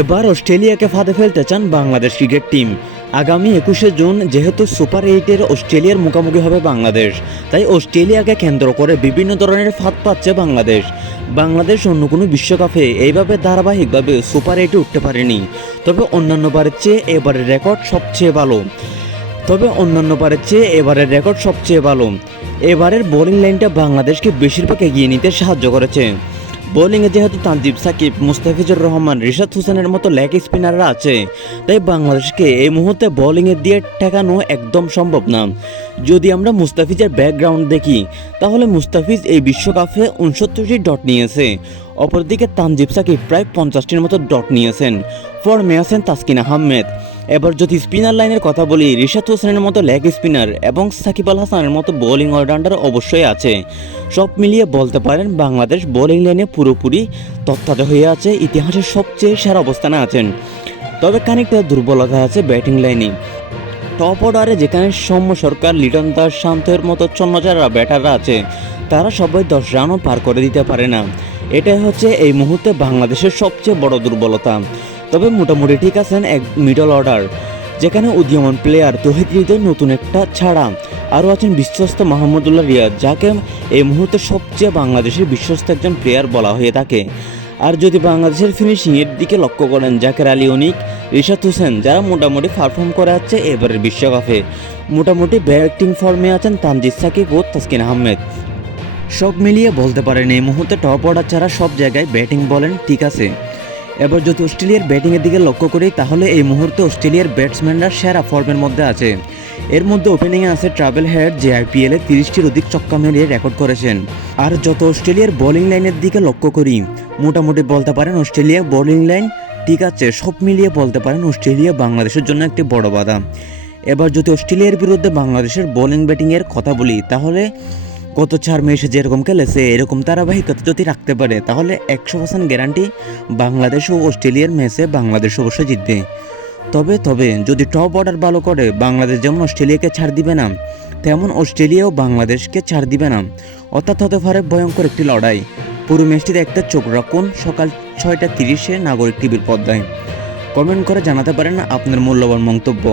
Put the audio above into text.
এবার অস্ট্রেলিয়াকে ফাঁদে ফেলতে চান বাংলাদেশ ক্রিকেট টিম। আগামী 21শে জুন যেহেতু সুপার এইটের অস্ট্রেলিয়ার মুখোমুখি হবে বাংলাদেশ, তাই অস্ট্রেলিয়াকে কেন্দ্র করে বিভিন্ন ধরনের ফাঁদ পাচ্ছে বাংলাদেশ। বাংলাদেশ অন্য কোনো বিশ্বকাপে এইভাবে ধারাবাহিকভাবে সুপার এইটে উঠতে পারেনি। তবে অন্যান্য বারের চেয়ে এবারের রেকর্ড সবচেয়ে ভালো। এবারের বোলিং লাইনটা বাংলাদেশকে বেশিরভাগ এগিয়ে নিতে সাহায্য করেছে। বোলিংয়ে যেহেতু তানজিব সাকিব, মুস্তাফিজুর রহমান, রিশাদ হোসেনের মতো লেগ স্পিনাররা আছে, তাই বাংলাদেশকে এই মুহূর্তে বোলিংয়ে দিয়ে ঠেকানো একদম সম্ভব না। যদি আমরা মুস্তাফিজের ব্যাকগ্রাউন্ড দেখি, তাহলে মুস্তাফিজ এই বিশ্বকাপে 69টি ডট নিয়েছে। অপরদিকে তানজিব সাকিব প্রায় 50টির মতো ডট নিয়েছেন। ফর্মে আছেন তাসকিন আহমেদ। এবার যদি স্পিনার লাইনের কথা বলি, রিশাদ হোসেনের মতো লেগ স্পিনার এবং সাকিব আল হাসানের মতো বোলিং অলরাউন্ডার অবশ্যই আছে। সব মিলিয়ে বলতে পারেন বাংলাদেশ বোলিং লাইনে পুরোপুরি তত্ত্বাজা হয়ে আছে, ইতিহাসের সবচেয়ে সেরা অবস্থানে আছেন। তবে খানিকটা দুর্বলতা আছে ব্যাটিং লাইনে। টপ অর্ডারে যেখানে সৌম্য সরকার, লিটন দাস, শান্তের মতো চন্নচারা ব্যাটাররা আছে, তারা সবাই 10 রানও পার করে দিতে পারে না। এটাই হচ্ছে এই মুহূর্তে বাংলাদেশের সবচেয়ে বড় দুর্বলতা। তবে মোটামুটি ঠিক আছেন এক মিডল অর্ডার, যেখানে উদীয়মান প্লেয়ার তৌহিদ হৃদয় নতুন একটা ছাড়া আরও আছেন বিশ্বস্ত মাহমুদুল্লাহ রিয়াদ, যাকে এই মুহূর্তে সবচেয়ে বাংলাদেশের বিশ্বস্ত একজন প্লেয়ার বলা হয়ে থাকে। আর যদি বাংলাদেশের ফিনিশিংয়ের দিকে লক্ষ্য করেন, জাকের আলী অনিক, রিশাদ হোসেন, যারা মোটামুটি পারফর্ম করে যাচ্ছে এবারের বিশ্বকাপে। মোটামুটি ব্যাটিং ফর্মে আছেন তানজিদ সাকিব ও তাসকিন আহমেদ। সব মিলিয়ে বলতে পারেন এই মুহূর্তে টপ অর্ডার ছাড়া সব জায়গায় ব্যাটিং বলেন ঠিক আছে। এবার যদি অস্ট্রেলিয়ার ব্যাটিংয়ের দিকে লক্ষ্য করি, তাহলে এই মুহূর্তে অস্ট্রেলিয়ার ব্যাটসম্যানরা সেরা ফর্মের মধ্যে আছে। এর মধ্যে ওপেনিংয়ে আছে ট্রাভেল হেড, যে আইপিএলে 30টির অধিক ছক্কা মেরিয়ে রেকর্ড করেছেন। আর যত অস্ট্রেলিয়ার বোলিং লাইনের দিকে লক্ষ্য করি, মোটামুটি বলতে পারেন অস্ট্রেলিয়ার বোলিং লাইন ঠিক আছে। সব মিলিয়ে বলতে পারেন অস্ট্রেলিয়া বাংলাদেশের জন্য একটি বড় বাধা। এবার যদি অস্ট্রেলিয়ার বিরুদ্ধে বাংলাদেশের বোলিং ব্যাটিংয়ের কথা বলি, তাহলে গত 4 ম্যাচে যেরকম খেলেছে এরকম ধারাবাহিকতা যদি রাখতে পারে, তাহলে 100% গ্যারান্টি বাংলাদেশ ও অস্ট্রেলিয়ার ম্যাচে বাংলাদেশ অবশ্যই জিতবে। তবে যদি টপ অর্ডার ভালো করে, বাংলাদেশ যেমন অস্ট্রেলিয়াকে ছাড় দিবে না, তেমন অস্ট্রেলিয়াও বাংলাদেশকে ছাড় দিবে না। অর্থাৎ হতে পারে ভয়ঙ্কর একটি লড়াই। পুরো ম্যাচটি দেখতে চোখ রাখুন সকাল 6টা 30-এ নাগরিক টিভির পর্দায়। কমেন্ট করে জানাতে পারেন আপনার মূল্যবান মন্তব্য।